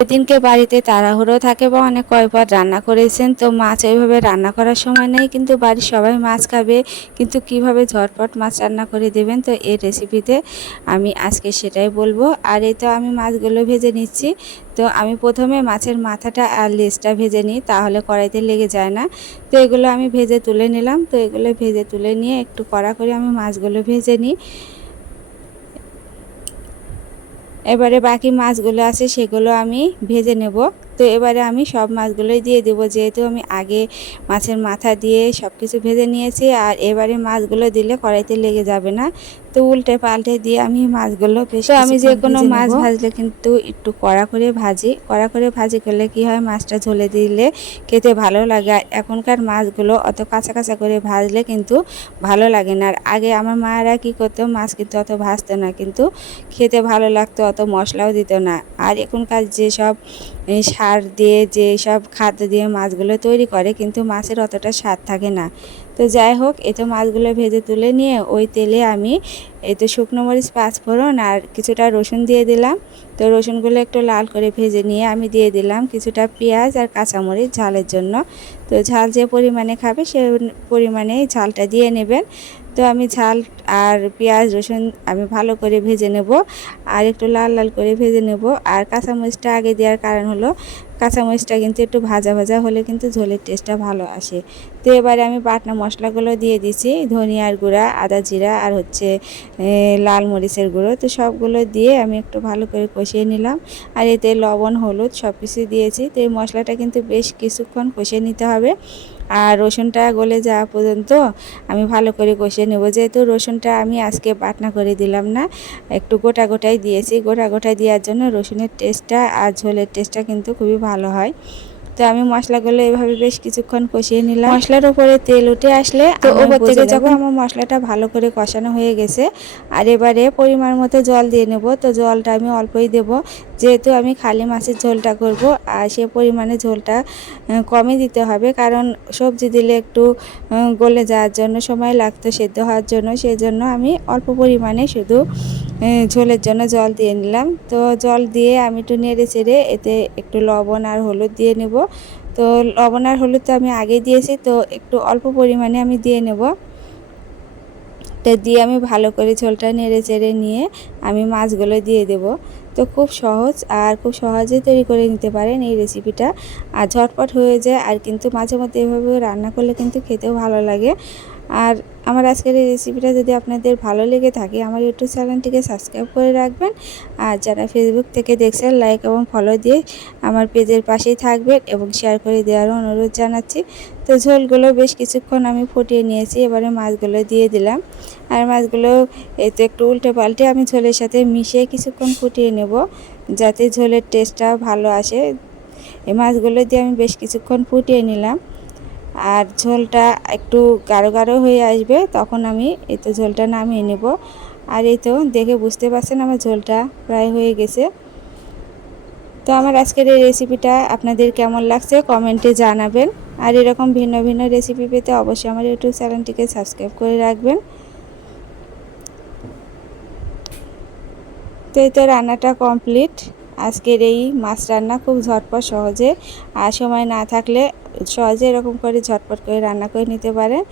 সেদিনকে বাড়িতে তাড়াহুড়ো থাকে বা অনেক কয়েকবার রান্না করেছেন, তো মাছ ওইভাবে রান্না করার সময় নেই, কিন্তু বাড়ির সবাই মাছ খাবে, কিন্তু কিভাবে ঝটপট মাছ রান্না করে দেবেন, তো এই রেসিপিতে আমি আজকে সেটাই বলবো। আর এই তো আমি মাছগুলো ভেজে নিচ্ছি। তো আমি প্রথমে মাছের মাথাটা আর লেজটা ভেজে নিই, তাহলে কড়াইতে লেগে যায় না। তো এগুলো আমি ভেজে তুলে নিলাম। তো এগুলো ভেজে তুলে নিয়ে একটু কড়া করে আমি মাছগুলো ভেজে নিই। এবারে বাকি মাছগুলো আছে সেগুলো আমি ভেজে নেব। তো এবারে আমি সব মাছগুলোই দিয়ে দেবো, যেহেতু আমি আগে মাছের মাথা দিয়ে সব কিছু ভেজে নিয়েছি। আর এবারে মাছগুলো দিলে কড়াইতে লেগে যাবে না। তো উল্টে পাল্টে দিয়ে আমি মাছগুলো তো আমি যে কোনো মাছ ভাজলে কিন্তু একটু কড়া করে ভাজি। কড়া করে ভাজি করলে কি হয়, মাছটা ঝোলে দিলে খেতে ভালো লাগে। আর এখনকার মাছগুলো অত কাঁচা কাঁচা করে ভাজলে কিন্তু ভালো লাগে না। আর আগে আমার মায়েরা কী করতো, মাছ কিন্তু অত ভাজতো না, কিন্তু খেতে ভালো লাগতো, অত মশলাও দিত না। আর এখনকার যেসব সার দিয়ে যেসব খাদ্য দিয়ে মাছগুলো তৈরি করে, কিন্তু মাছের অতটা স্বাদ থাকে না। তো যাই হোক, এই তো মাছগুলো ভেজে তুলে নিয়ে ওই তেলে আমি এই তো শুকনো মরিচ, পাঁচফোড়ন আর কিছুটা রসুন দিয়ে দিলাম। তো রসুনগুলো একটু লাল করে ভেজে নিয়ে আমি দিয়ে দিলাম কিছুটা পেঁয়াজ আর কাঁচামরিচ ঝালের জন্য। তো ঝাল যে পরিমাণে খাবে সে পরিমাণে ঝালটা দিয়ে নেবেন। তো আমি ঝাল আর পেঁয়াজ রসুন আমি ভালো করে ভেজে নেব, আর একটু লাল লাল করে ভেজে নেব। আর কাঁচামরিচটা আগে দেওয়ার কারণ হলো, কাঁচামরিচটা কিন্তু একটু ভাজা ভাজা হলে কিন্তু ঝোলের টেস্টটা ভালো আসে। তো এবারে আমি বাটনা মশলাগুলো দিয়ে দিচ্ছি, ধনিয়ার গুঁড়া, আদা জিরা আর হচ্ছে লাল মরিচের গুঁড়ো। তো সবগুলো দিয়ে আমি একটু ভালো করে কষিয়ে নিলাম। আর এতে লবণ, হলুদ সব কিছু দিয়েছি। তো এই মশলাটা কিন্তু বেশ কিছুক্ষণ কষিয়ে নিতে হবে। আর রসুনটা গলে যাওয়া পর্যন্ত আমি ভালো করে কষিয়ে নেব। যেহেতু রসুনটা আমি আজকে বাটনা করে দিলাম না, একটু গোটা গোটাই দিয়েছি। গোটা গোটাই দেওয়ার জন্য রসুনের টেস্টটা আর ঝোলের টেস্টটা কিন্তু খুবই ভালো হয়। তো আমি মশলাগুলো এভাবে বেশ কিছুক্ষণ কষিয়ে নিলাম। মশলার উপরে তেল উঠে আসলে তো ওপর থেকে যখন আমার মশলাটা ভালো করে কষানো হয়ে গেছে, আর এবারে পরিমাণ মতো জল দিয়ে নেব। তো জলটা আমি অল্পই দেব, যেহেতু আমি খালি মাছের ঝোলটা করব। আর সে পরিমাণে ঝোলটা কমই দিতে হবে, কারণ সবজি দিলে একটু গলে যাওয়ার জন্য সময় লাগতো, সেদ্ধ হওয়ার জন্য। সেই জন্য আমি অল্প পরিমাণে শুধু ঝোলের জন্য জল দিয়ে নিলাম। তো জল দিয়ে আমি একটু নেড়ে চেড়ে এতে একটু লবণ আর হলুদ দিয়ে নেব। তো লবণ আর হলুদ তো আমি আগেই দিয়েছি, তো একটু অল্প পরিমাণে আমি দিয়ে নেব। তো দিয়ে আমি ভালো করে ঝোলটা নেড়ে চেড়ে নিয়ে আমি মাছগুলো দিয়ে দেব। তো খুব সহজ, আর খুব সহজে তৈরি করে নিতে পারেন এই রেসিপিটা। আর ঝটপট হয়ে যায়, আর কিন্তু মাঝে মধ্যে এভাবে রান্না করলে কিন্তু খেতেও ভালো লাগে। আর আমার আজকের এই রেসিপিটা যদি আপনাদের ভালো লেগে থাকে, আমার ইউটিউব চ্যানেলটিকে সাবস্ক্রাইব করে রাখবেন। আর যারা ফেসবুক থেকে দেখছেন, লাইক এবং ফলো দিয়ে আমার পেজের পাশেই থাকবেন এবং শেয়ার করে দেওয়ারও অনুরোধ জানাচ্ছি। তো ঝোলগুলো বেশ কিছুক্ষণ আমি ফুটিয়ে নিয়েছি। এবারে মাছগুলো দিয়ে দিলাম। আর মাছগুলো এতে একটু উল্টে পাল্টে আমি ঝোলের সাথে মিশিয়ে কিছুক্ষণ ফুটিয়ে নেব, যাতে ঝোলের টেস্টটা ভালো আসে। এই মাছগুলো দিয়ে আমি বেশ কিছুক্ষণ ফুটিয়ে নিলাম। আর ঝোলটা একটু গাঢ় গাঢ় হয়ে আসবে, তখন আমি এই তো ঝোলটা নামিয়ে নেব। আর এই তো দেখে বুঝতে পারছেন আমার ঝোলটা প্রায় হয়ে গেছে। তো আমার আজকের এই রেসিপিটা আপনাদের কেমন লাগছে কমেন্টে জানাবেন। আর এরকম ভিন্ন ভিন্ন রেসিপি পেতে অবশ্যই আমার ইউটিউব চ্যানেলটিকে সাবস্ক্রাইব করে রাখবেন। তো এই তো রান্নাটা কমপ্লিট। আজকের এই মাছ রান্না খুব ঝটপট, সহজে, আর সময় না থাকলে সহজে এরকম করে ঝটপট করে রান্না করে নিতে পারেন।